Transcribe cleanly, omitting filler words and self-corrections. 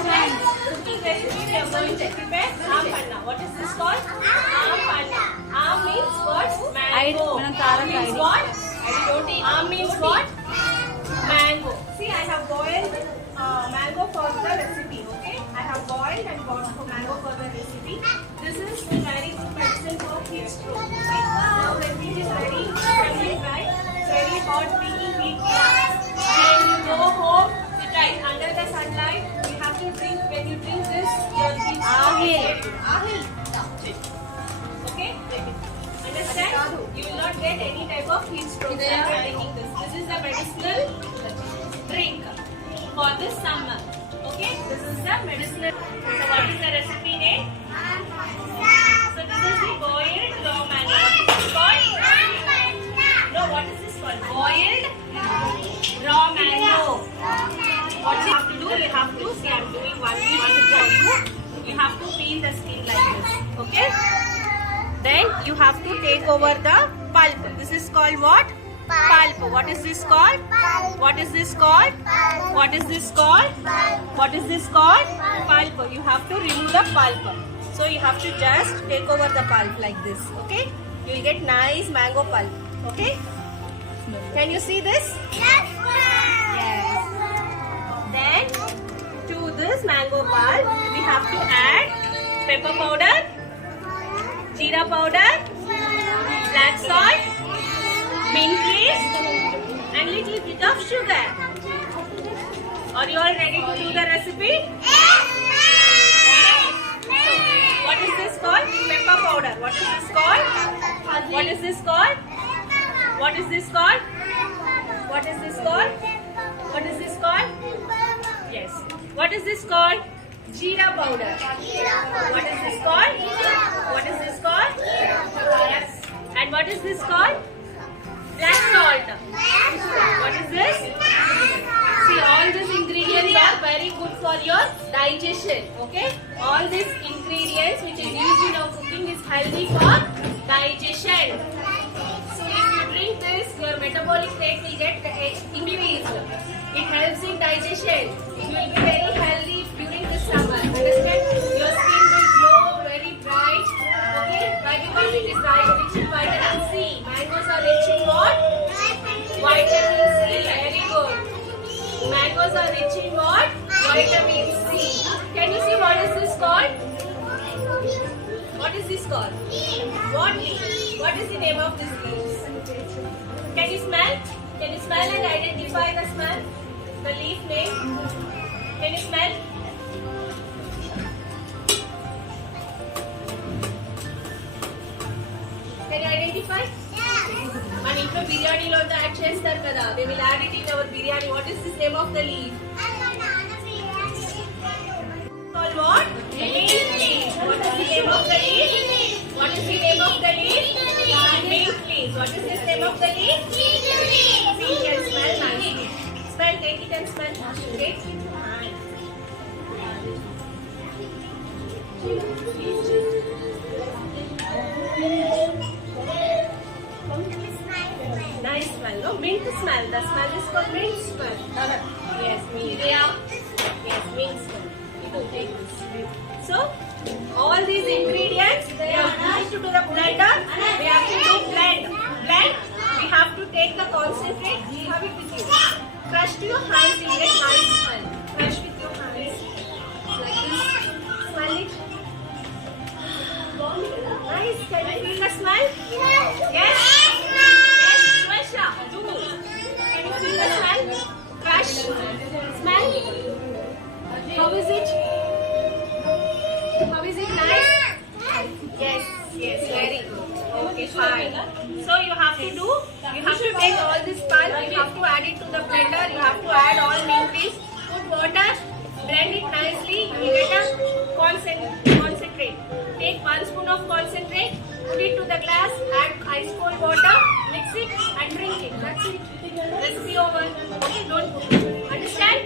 Cooking recipe we are going to prepare aam panna. What is this called? Aam panna. Aam means what? Mango. Aam means what? Aam means what? Mango. See, I have boiled mango for the recipe. Okay, I have boiled and got mango for the recipe. This is very good medicine for heat stroke. Okay? Now the heat is very dry, very hot, peaking heat. When you go home, sit right under the sunlight. You have to drink. When you drink this, your heat Ahil. Okay? Understand? You will not get any type of heat stroke after taking this. This is a medicinal drink for this summer. Okay? This is the medicinal. So what is the recipe name? So this is the boiled raw mango. What is this called? No, what is this called? Boiled raw mango. What you have to do? You have to see. I'm doing one to show you. You have to peel the skin like this. Okay? Then you have to take over the pulp. This is called what? Pulp. What is this called? What is this called? What is this called? What is this called? Pulp. You have to remove the pulp. So you have to just take over the pulp like this. Okay? You will get nice mango pulp. Okay? Can you see this? Yes. Then to this mango pulp, we have to add pepper powder, jeera powder, black salt, mint leaves, and little bit of sugar. Are you all ready to do the recipe? Yes. So, what is this called? Pepper powder. What is this called? What is this called? What is this called? What is this called? What is this called? Yes. What is this called? Jeera powder. What is this called? What is this called? Yes. And what is this called? Black salt. What is this? See, all these ingredients are very good for your digestion. Okay? All these ingredients which is used in our cooking is healthy for digestion. So if you drink this, your metabolic rate will get increased. It helps in digestion. You will be very healthy during this summer. Understand? Your skin will glow very bright. Okay? Why? Because it is rich in vitamin C. Mangoes are rich in what? Vitamin C. Very good. Mangoes are rich in what? Vitamin C. Can you see what is this called? What is this called? What leaf? What is the name of this leaf? Can you smell? Can you smell and identify the smell? The leaf name? Can you smell? Can you identify? మన ఇంట్లో బిర్యానీలో add చేస్తారు కదా. They will add it in our biryani. What is the name of the leaf? Called what? Mint leaf. What is the name of the leaf? What is the name of the leaf? Mint leaf. What is the name of the leaf? Mint leaf. You can smell nicely. Smell, take it and smell. Take it. Nice smell, no? Mint smell. The smell is called mint smell. Yes, mint. Yes, mint smell. You do take this. So, all these ingredients, we have to do the blender. We have to do blend. Blend. We have to take the concentrate. You have it with you. Crush to your hands. You get nice smell. Crush with your hands. Like this. Smell it. Nice. Can you feel the smell? Yes. Swesha. Do. Can you feel the smell? Crush. Smell. How is it? How is it? Nice. Yes. Very good. Okay, fine. So you have to do. You have to take all this pulp. You have to add it to the blender. You have to add all mint leaves. Put water. Blend it nicely. You get a concentrate. Take 1 spoon of concentrate. Put it to the glass. Add ice cold water. Mix it and drink it. That's it. Recipe over. Okay, don't. Understand?